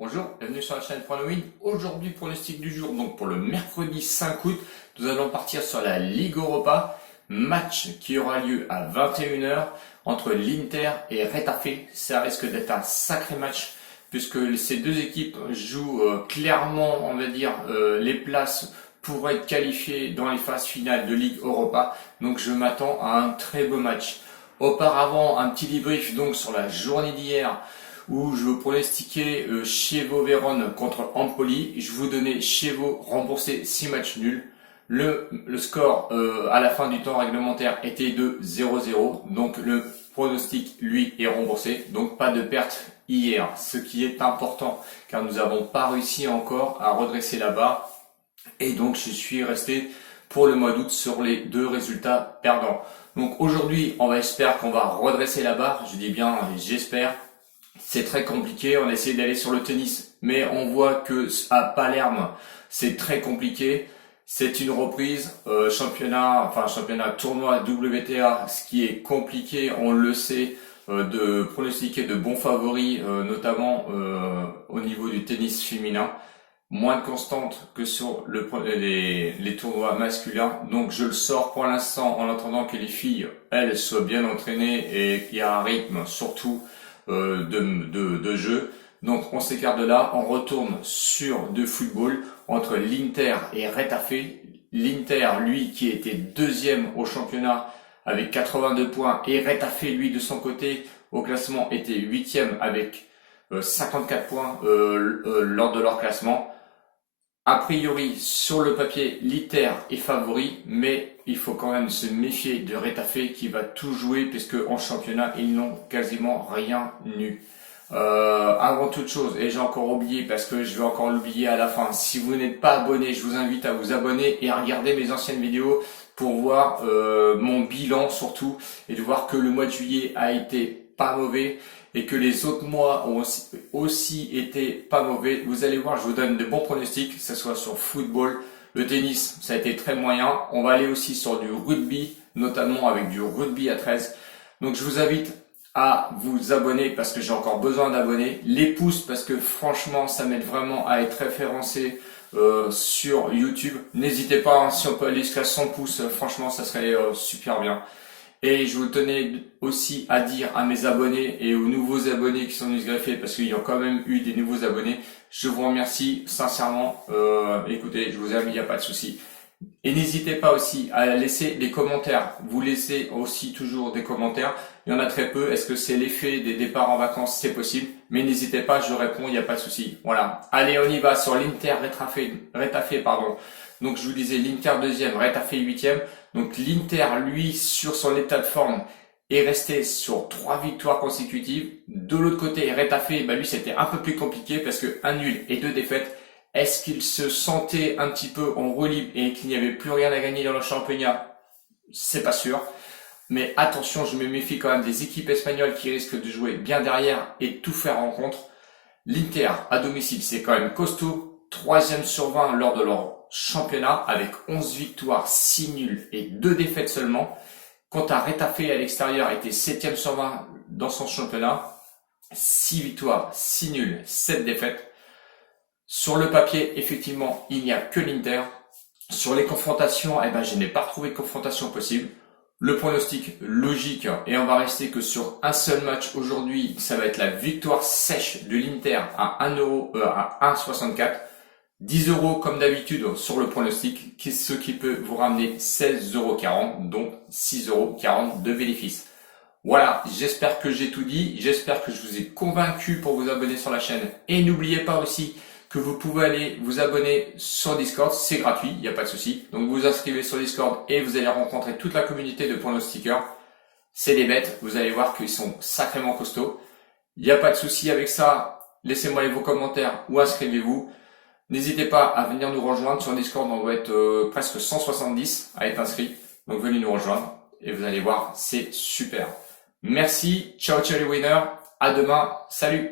Bonjour, bienvenue sur la chaîne Prono-Win. Aujourd'hui, pronostic du jour, donc pour le mercredi 5 août, nous allons partir sur la Ligue Europa. Match qui aura lieu à 21 h entre l'Inter et Retafe. Ça risque d'être un sacré match puisque ces deux équipes jouent clairement, on va dire, les places pour être qualifiées dans les phases finales de Ligue Europa. Donc je m'attends à un très beau match. Auparavant, un petit débrief donc sur la journée d'hier, où je vous pronostiquais Chievo Vérone contre Empoli. Je vous donnais Chievo remboursé 6 matchs nuls. Le score à la fin du temps réglementaire était de 0-0. Donc le pronostic, lui, est remboursé. Donc pas de perte hier. Ce qui est important car nous n'avons pas réussi encore à redresser la barre. Et donc je suis resté pour le mois d'août sur les deux résultats perdants. Donc aujourd'hui, on va espérer qu'on va redresser la barre. Je dis bien j'espère. C'est très compliqué, on a essayé d'aller sur le tennis, mais on voit que à Palerme, c'est très compliqué. C'est une reprise, championnat tournoi WTA, ce qui est compliqué, on le sait, de pronostiquer de bons favoris, notamment au niveau du tennis féminin. Moins de constante que sur les tournois masculins. Donc je le sors pour l'instant en attendant que les filles, elles, soient bien entraînées et qu'il y a un rythme surtout de jeu. Donc on s'écarte de là, on retourne sur du football entre l'Inter et Retafe. L'Inter, lui, qui était deuxième au championnat avec 82 points, et Retafe, lui, de son côté, au classement, était huitième avec 54 points lors de leur classement. A priori, sur le papier, l'Inter est favori, mais il faut quand même se méfier de Retafe qui va tout jouer puisque en championnat, ils n'ont quasiment rien eu. Avant toute chose, et j'ai encore oublié parce que je vais encore l'oublier à la fin, si vous n'êtes pas abonné, je vous invite à vous abonner et à regarder mes anciennes vidéos pour voir mon bilan surtout et de voir que le mois de juillet a été pas mauvais et que les autres mois ont aussi été pas mauvais. Vous allez voir, je vous donne de bons pronostics, que ce soit sur football, le tennis, ça a été très moyen. On va aller aussi sur du rugby, notamment avec du rugby à 13. Donc je vous invite à vous abonner parce que j'ai encore besoin d'abonnés. Les pouces parce que franchement, ça m'aide vraiment à être référencé sur YouTube. N'hésitez pas, hein, si on peut aller jusqu'à 100 pouces, franchement, ça serait super bien. Et je vous tenais aussi à dire à mes abonnés et aux nouveaux abonnés qui sont venus se greffer, parce qu'il y a quand même eu des nouveaux abonnés, je vous remercie sincèrement. Écoutez, je vous aime, il n'y a pas de souci. Et n'hésitez pas aussi à laisser des commentaires. Vous laissez aussi toujours des commentaires. Il y en a très peu. Est-ce que c'est l'effet des départs en vacances? C'est possible. Mais n'hésitez pas, je réponds, il n'y a pas de souci. Voilà. Allez, on y va sur l'Inter Retafe, pardon. Donc je vous disais l'Inter deuxième, Retafe huitième. Donc l'Inter, lui, sur son état de forme, est resté sur 3 victoires consécutives. De l'autre côté, Retafe, lui, c'était un peu plus compliqué parce que un nul et 2 défaites. Est-ce qu'il se sentait un petit peu en roue libre et qu'il n'y avait plus rien à gagner dans le championnat? C'est pas sûr. Mais attention, je me méfie quand même des équipes espagnoles qui risquent de jouer bien derrière et de tout faire en contre. L'Inter, à domicile, c'est quand même costaud. 3e sur 20 lors de leur championnat avec 11 victoires, 6 nuls et 2 défaites seulement. Quant à Retafe à l'extérieur, était 7e sur 20 dans son championnat. 6 victoires, 6 nuls, 7 défaites. Sur le papier, effectivement, il n'y a que l'Inter. Sur les confrontations, je n'ai pas retrouvé de confrontation possible. Le pronostic logique, et on va rester que sur un seul match aujourd'hui, ça va être la victoire sèche de l'Inter à 1,64. 10 € comme d'habitude sur le pronostic, ce qui peut vous ramener 16,40 €, donc 6,40 € de bénéfice. Voilà, j'espère que j'ai tout dit, j'espère que je vous ai convaincu pour vous abonner sur la chaîne. Et n'oubliez pas aussi que vous pouvez aller vous abonner sur Discord, c'est gratuit, il n'y a pas de souci. Donc vous vous inscrivez sur Discord et vous allez rencontrer toute la communauté de pronostiqueurs. C'est des bêtes, vous allez voir qu'ils sont sacrément costauds. Il n'y a pas de souci avec ça, laissez-moi vos commentaires ou inscrivez-vous. N'hésitez pas à venir nous rejoindre sur Discord, on doit être presque 170 à être inscrits. Donc venez nous rejoindre et vous allez voir, c'est super. Merci, ciao ciao les winners, à demain, salut!